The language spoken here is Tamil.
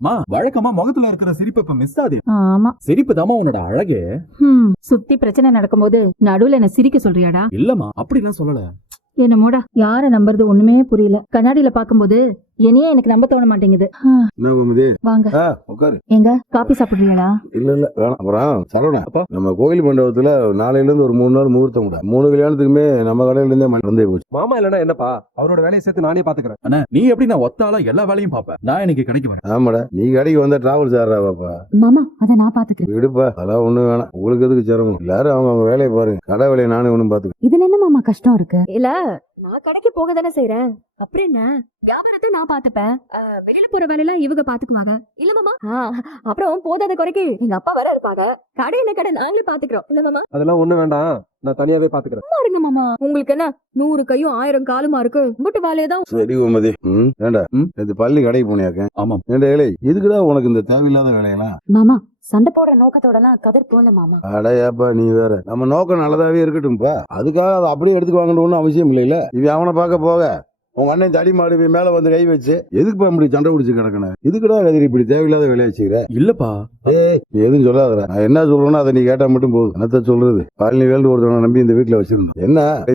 வழக்கமா முகத்துல இருக்கிற சிரிப்பு இப்ப மிஸ் ஆகுது. ஆமா, சிரிப்பு தாமா உன்னோட அழகே. சுத்தி பிரச்சனை நடக்கும்போது நடுவுல என்ன சிரிக்க சொல்றியாடா? இல்லம்மா, அப்படிலாம் சொல்லல. என்னமோடா, யார நம்புறது ஒண்ணுமே புரியல. கண்ணாடியில பாக்கும்போது என்னையே எனக்கு நம்ப தோண மாட்டேங்குது. வாங்க உட்காரு. எங்க காபி சாப்பிடுறீங்களா? இல்ல வேணாம். அப்புறம் சரவணா, அப்பா. நம்ம கோயில் மண்டபத்துல நாளையில இருந்து ஒரு 3 நாள் முகூர்த்தம் கூட 3 கல்யாணத்துக்குமே நம்ம கடையில இருந்தே வந்தே போச்சு. மாமா இல்லன்னா என்னப்பா, அவரோட வேலையை சேர்த்து நானே பாத்துக்கிறேன். அண்ணா, நீ எப்படி நான் ஒத்தாளா எல்லா வேலையும் பாப்ப? நான் இன்னைக்கு கடைக்கு வரேன். ஆமாடா, நீ கடைக்கு வந்தா டிராவல்ஸ் ஆடுறாவாப்பா. மாமா, அத நான் பாத்துக்கிறேன். விடுப்பா, அதெல்லாம் ஒண்ணும் வேணாம். உங்களுக்கு எதுக்கு சிரமம்? எல்லாரும் அவங்க வேலையை பாருங்க. கடை வேலையை நானே ஒண்ணும் பாத்துக்கிறேன். இதுல என்ன மாமா கஷ்டம் இருக்கு? இல்ல, நான் கடைக்கு போக தானே செய்யறேன். அப்புறம் என்ன, வியாபாரத்தை நான் பாத்துப்பேன். வெளியில போற வேலையெல்லாம் இவங்க பாத்துக்குவாங்க. இல்ல மாமா? அப்புறம் போதாத குறைக்கு எங்க அப்பா வேற இருப்பாங்க. கடை என்ன கடை நாங்களே பாத்துக்கிறோம். இல்ல மாமா? அதெல்லாம் ஒண்ணு வேண்டாம், நான் தனியாவே பாத்துக்கிறேன். பாருங்க மாமா, உங்களுக்கு என்ன 100 கையும் 1000 காலுமா இருக்கு. பட் வேலையதான். சரி உமதி. ஏண்டா, நேத்து பள்ளி கடைக்கு போனியாக்க? ஆமா. ஏண்டா ஏழை, எதுக்குடா உனக்கு இந்த தேவையில்லாத வேலையெல்லாம்? மாமா, சண்டை போடுற நோக்கத்தோட எல்லாம் கதர் போல மாமா. அடையாப்பா, நீ வேற. நம்ம நோக்கம் நல்லதாவே இருக்கட்டும்பா. அதுக்காக அதை அப்படியே எடுத்துக்குவாங்கன்னு ஒண்ணும் அவசியம் இல்லைல்ல. இவன் அவனை பார்க்க போக உங்க அண்ணன் தடி மாடு மேல வந்து கை வச்சு எதுக்குப்பா இப்படி சண்டை பிடிச்சு கிடக்கணும்? இதுக்குடா கதிரி இப்படி தேவையில்லாத வேலையை வச்சுக்கிற? இல்லப்பா, நீ எதுவும் சொல்லாதடா. நான் என்ன சொல்றேன்னா அதை நீ கேட்டா மட்டும் போதும். என்னத்த சொல்றது? பழனி வேல்டு ஒருத்தவனை நம்பி இந்த வீட்டுல வச்சிருந்தோம். என்ன